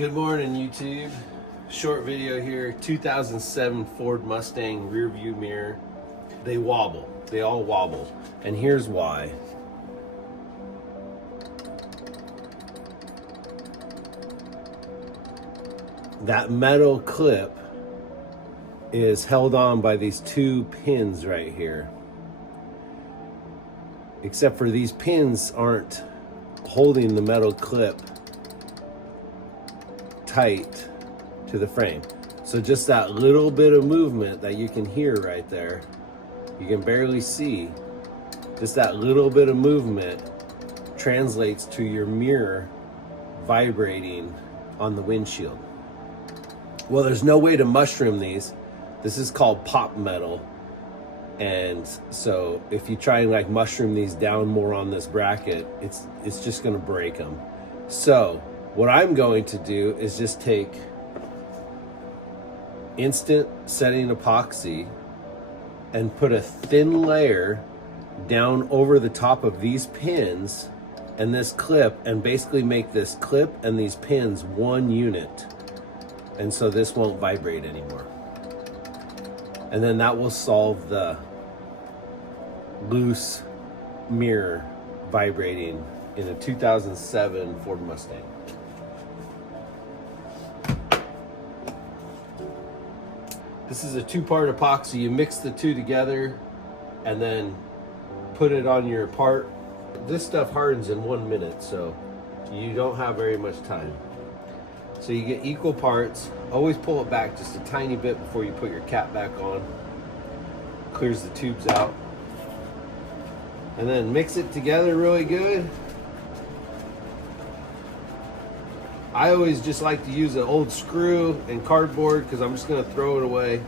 Good morning, YouTube. Short video here. 2007 Ford Mustang rear view mirror. They wobble. They all wobble. And here's why. That metal clip is held on by these two pins right here. Except for these pins aren't holding the metal clip tight to the frame. So just that little bit of movement that you can hear right there, you can barely see, just that little bit of movement translates to your mirror vibrating on the windshield. Well, there's no way to mushroom these. This is called pop metal. And so if you try and like mushroom these down more on this bracket, it's just gonna break them. So what I'm going to do is just take instant setting epoxy and put a thin layer down over the top of these pins and this clip, and basically make this clip and these pins one unit. And so this won't vibrate anymore. And then that will solve the loose mirror vibrating in a 2007 Ford Mustang. This is a two-part epoxy. You mix the two together and then put it on your part. This stuff hardens in 1 minute, so you don't have very much time. So you get equal parts. Always pull it back just a tiny bit before you put your cap back on. Clears the tubes out. And then mix it together really good. I always just like to use an old screw and cardboard because I'm just going to throw it away.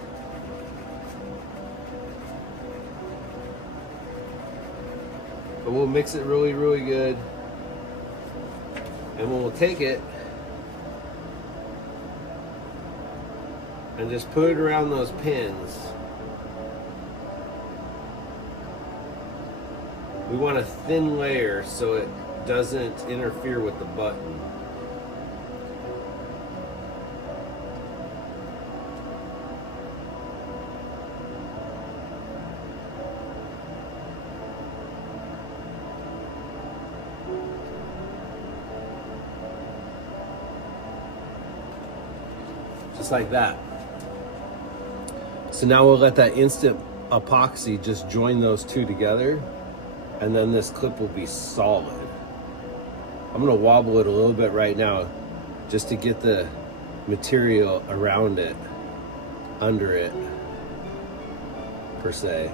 But we'll mix it really, really good. And we'll take it and just put it around those pins. We want a thin layer so it doesn't interfere with the button. Just like that. So now we'll let that instant epoxy just join those two together, and then this clip will be solid. I'm gonna wobble it a little bit right now just to get the material around it, under it, per se.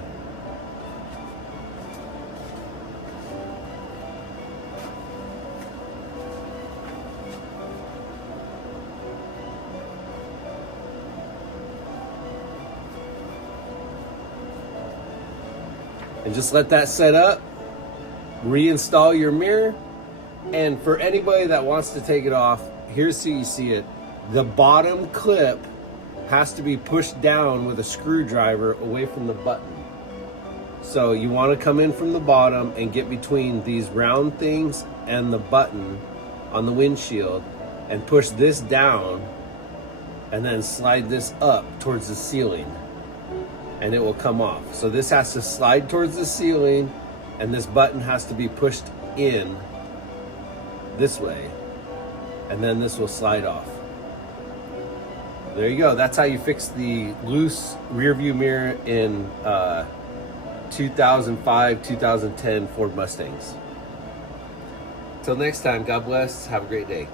And just let that set up, reinstall your mirror. And for anybody that wants to take it off, here's so you see it. The bottom clip has to be pushed down with a screwdriver away from the button. So you want to come in from the bottom and get between these round things and the button on the windshield and push this down and then slide this up towards the ceiling. And it will come off. So this has to slide towards the ceiling and this button has to be pushed in this way, and then this will slide off. There you go. That's how you fix the loose rear view mirror in 2005, 2010 Ford Mustangs. Till next time, God bless. Have a great day.